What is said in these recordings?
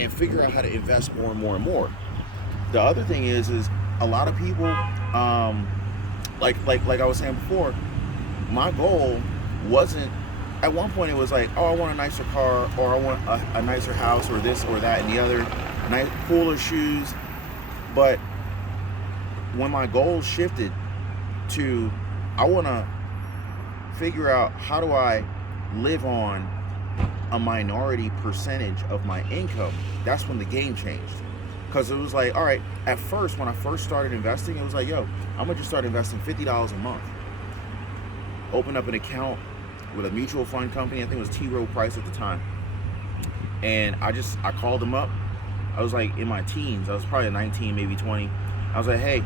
and figure out how to invest more and more and more. The other thing is a lot of people, like I was saying before, my goal wasn't, at one point it was like, oh, I want a nicer car, or I want a nicer house, or this or that and the other, nice cooler shoes. But when my goals shifted to, I want to figure out how do I live on a minority percentage of my income, that's when the game changed. Because it was like, all right, at first, when I first started investing, it was like, yo, I'm going to just start investing $50 a month. Open up an account with a mutual fund company. I think it was T. Rowe Price at the time. And I called them up. I was like in my teens. I was probably 19, maybe 20. I was like, hey,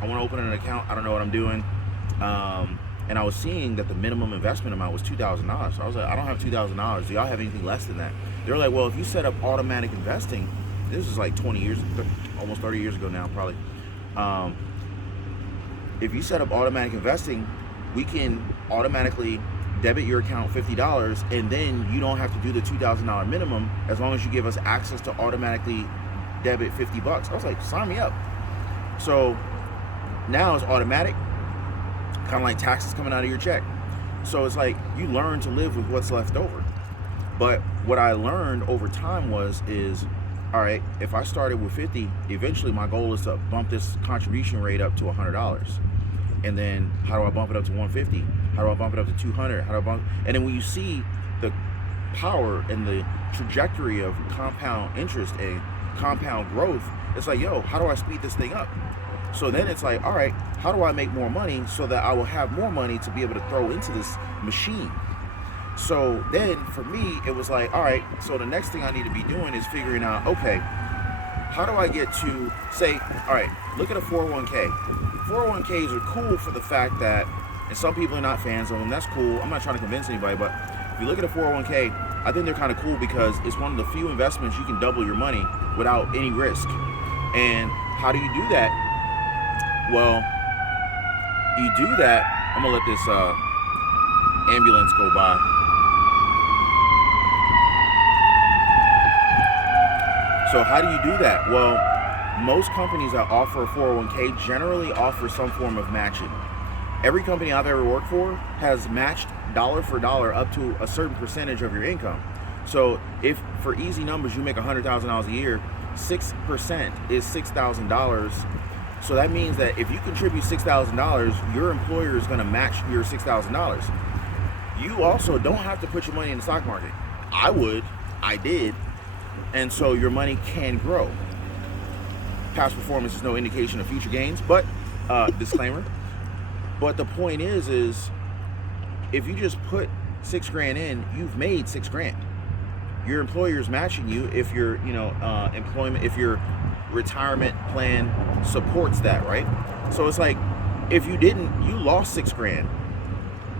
I want to open an account. I don't know what I'm doing. And I was seeing that the minimum investment amount was $2,000. So I was like, I don't have $2,000. Do y'all have anything less than that? They were like, well, if you set up automatic investing, this is like 20 years, almost 30 years ago now, probably. If you set up automatic investing, we can automatically debit your account $50, and then you don't have to do the $2,000 minimum as long as you give us access to automatically debit $50. I was like, sign me up. So now it's automatic, kind of like taxes coming out of your check. So it's like you learn to live with what's left over. But what I learned over time is all right, if I started with 50, eventually my goal is to bump this contribution rate up to $100. And then how do I bump it up to 150? How do I bump it up to 200? How do I bump? And then when you see the power and the trajectory of compound interest and compound growth, it's like, yo, how do I speed this thing up? So then it's like, all right, how do I make more money so that I will have more money to be able to throw into this machine? So then for me, it was like, all right, so the next thing I need to be doing is figuring out, okay, how do I get to say, all right, look at a 401k. 401ks are cool for the fact that, and some people are not fans of them, that's cool. I'm not trying to convince anybody, but if you look at a 401k, I think they're kind of cool because it's one of the few investments you can double your money without any risk. And how do you do that? Well, you do that, I'm gonna let this ambulance go by. So how do you do that? Well, most companies that offer a 401k generally offer some form of matching. Every company I've ever worked for has matched dollar for dollar up to a certain percentage of your income. So if for easy numbers you make $100,000 a year, 6% is $6,000. So that means that if you contribute $6,000, your employer is going to match your $6,000. You also don't have to put your money in the stock market. I did. And so your money can grow. Past performance is no indication of future gains, but disclaimer. But the point is if you just put $6,000 in, you've made $6,000. Your employer is matching you if your employment, if your retirement plan supports that, right? So it's like if you didn't, you lost $6,000.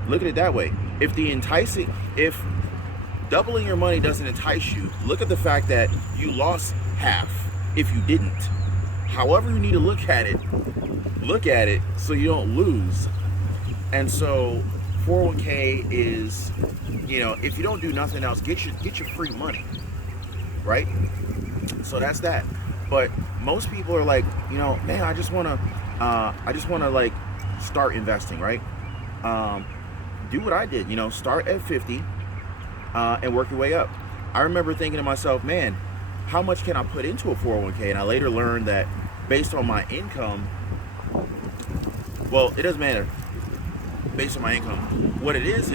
Look at it that way. If doubling your money doesn't entice you, look at the fact that you lost half if you didn't. However you need to look at it so you don't lose. And so 401k is, if you don't do nothing else, get your free money, right? So that's that. But most people are like, man, I just want to like start investing, right? Do what I did, start at 50 and work your way up. I remember thinking to myself, man, how much can I put into a 401k? And I later learned that based on my income, well, it doesn't matter. Based on my income, what it is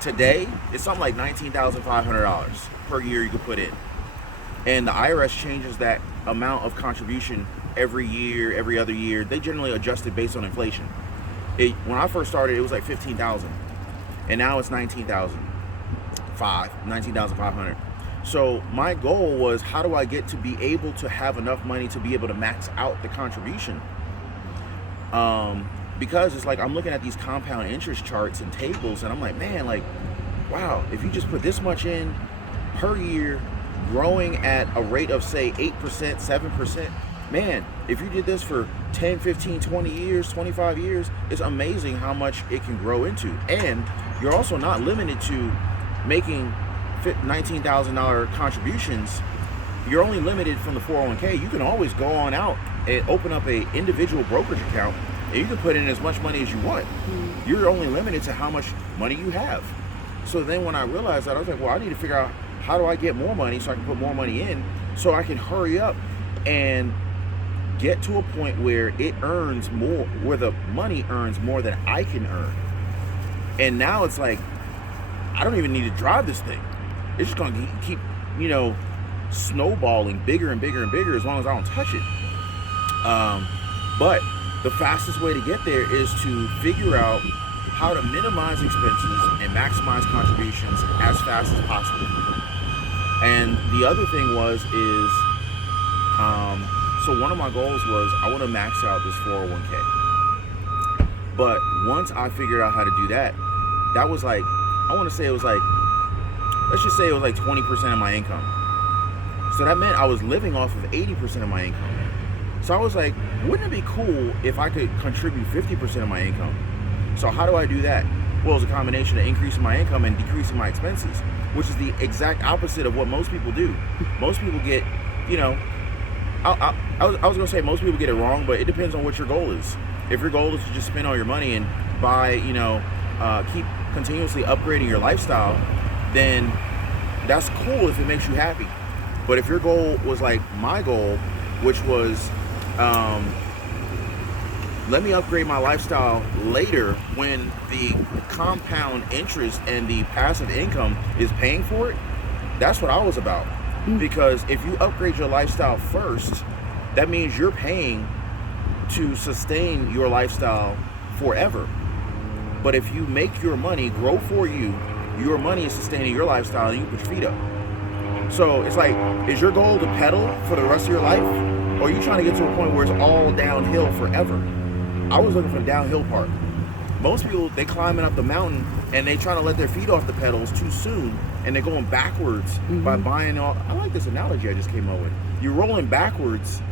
today it's something like $19,500 per year you can put in, and the IRS changes that amount of contribution every year, every other year. They generally adjust it based on inflation. When I first started, it was like $15,000, and now it's $19,500. So my goal was, how do I get to be able to have enough money to be able to max out the contribution? Because it's like I'm looking at these compound interest charts and tables, and I'm like, man, like, wow, if you just put this much in per year, growing at a rate of say 8%, 7%, man, if you did this for 10, 15, 20 years, 25 years, it's amazing how much it can grow into. And you're also not limited to making $19,000 contributions, you're only limited from the 401k. You can always go on out and open up a individual brokerage account, and you can put in as much money as you want. You're only limited to how much money you have. So then when I realized that, I was like, well, I need to figure out how do I get more money so I can put more money in so I can hurry up and get to a point where it earns more, where the money earns more than I can earn. And now it's like, I don't even need to drive this thing. It's just going to keep, snowballing bigger and bigger and bigger as long as I don't touch it. But the fastest way to get there is to figure out how to minimize expenses and maximize contributions as fast as possible. And the other thing is, so one of my goals was I want to max out this 401k. But once I figured out how to do that, that was like, I want to say it was like, let's just say it was like 20% of my income. So that meant I was living off of 80% of my income. So I was like, wouldn't it be cool if I could contribute 50% of my income? So how do I do that? Well, it's a combination of increasing my income and decreasing my expenses, which is the exact opposite of what most people do. Most people get, I was going to say most people get it wrong, but it depends on what your goal is. If your goal is to just spend all your money and buy, keep continuously upgrading your lifestyle, then that's cool if it makes you happy. But if your goal was like my goal, which was, let me upgrade my lifestyle later when the compound interest and the passive income is paying for it, that's what I was about. Because if you upgrade your lifestyle first, that means you're paying to sustain your lifestyle forever. But if you make your money grow for you, your money is sustaining your lifestyle and you put your feet up. So it's like, is your goal to pedal for the rest of your life? Or are you trying to get to a point where it's all downhill forever? I was looking for the downhill part. Most people, they climbing up the mountain and they trying to let their feet off the pedals too soon, and they're going backwards by buying all. I like this analogy I just came up with. You're rolling backwards,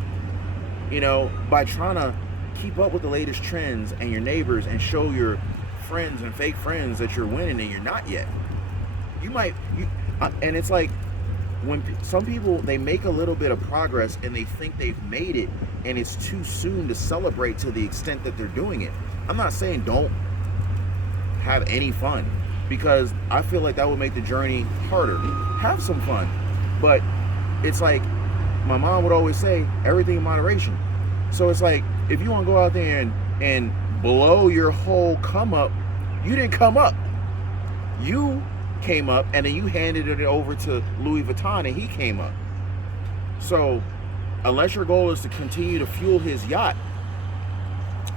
by trying to keep up with the latest trends and your neighbors and show your friends and fake friends that you're winning and you're not yet. And it's like, when some people, they make a little bit of progress and they think they've made it, and it's too soon to celebrate to the extent that they're doing it. I'm not saying don't have any fun, because I feel like that would make the journey harder. Have some fun, but it's like my mom would always say, everything in moderation. So it's like, if you want to go out there and blow your whole come up, you didn't come up. You came up and then you handed it over to Louis Vuitton and he came up. So unless your goal is to continue to fuel his yacht,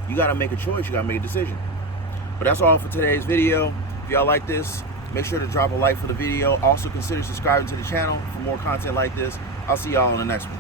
you got to make a choice. You got to make a decision. But that's all for today's video. If y'all like this, make sure to drop a like for the video. Also consider subscribing to the channel for more content like this. I'll see y'all on the next one.